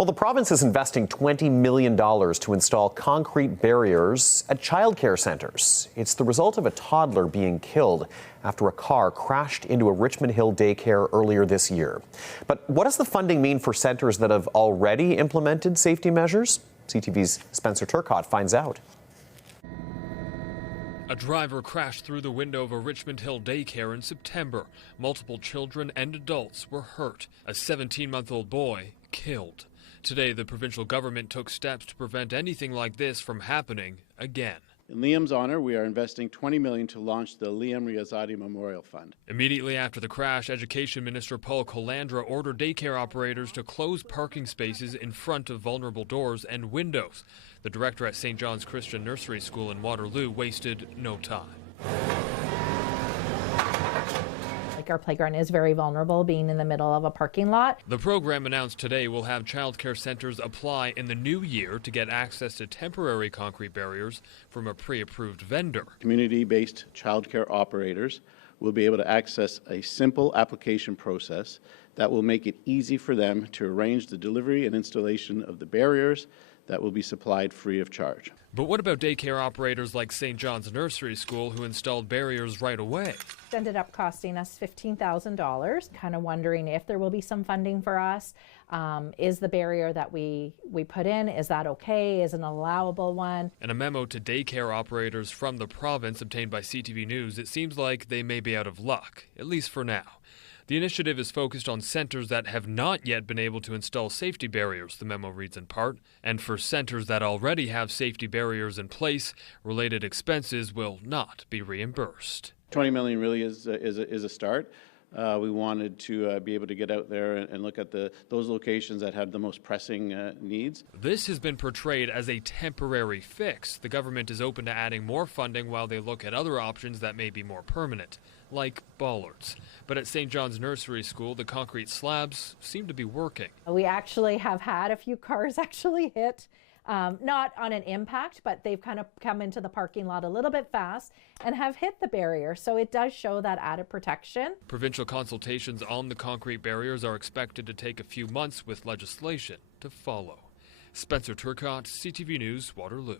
Well, the province is investing $20 million to install concrete barriers at childcare centres. It's the result of a toddler being killed after a car crashed into a Richmond Hill daycare earlier this year. But what does the funding mean for centres that have already implemented safety measures? CTV's Spencer Turcotte finds out. A driver crashed through the window of a Richmond Hill daycare in September. Multiple children and adults were hurt. A 17-month-old boy killed. Today, the provincial government took steps to prevent anything like this from happening again. In Liam's honour, we are investing $20 million to launch the Liam Riazati Memorial Fund. Immediately after the crash, Education Minister Paul Colandra ordered daycare operators to close parking spaces in front of vulnerable doors and windows. The director at St. John's Christian Nursery School in Waterloo wasted no time. Our playground is very vulnerable, being in the middle of a parking lot. The program announced today will have childcare centres apply in the new year to get access to temporary concrete barriers from a pre-approved vendor. Community-based childcare operators will be able to access a simple application process that will make it easy for them to arrange the delivery and installation of the barriers that will be supplied free of charge. But what about daycare operators like St. John's Nursery School who installed barriers right away? It ended up costing us $15,000. Kind of wondering if there will be some funding for us. Is the barrier that we put in, is that okay? Is an allowable one? In a memo to daycare operators from the province obtained by CTV News, it seems like they may be out of luck, at least for now. The initiative is focused on centres that have not yet been able to install safety barriers, the memo reads in part, and for centres that already have safety barriers in place, related expenses will not be reimbursed. $20 million really is a start. We wanted to be able to get out there and look at those locations that have the most pressing needs. This has been portrayed as a temporary fix. The government is open to adding more funding while they look at other options that may be more permanent, like bollards. But at St. John's Nursery School, the concrete slabs seem to be working. We actually have had a few cars actually hit. Not on an impact, but they've kind of come into the parking lot a little bit fast and have hit the barrier. So it does show that added protection. Provincial consultations on the concrete barriers are expected to take a few months with legislation to follow. Spencer Turcotte, CTV News, Waterloo.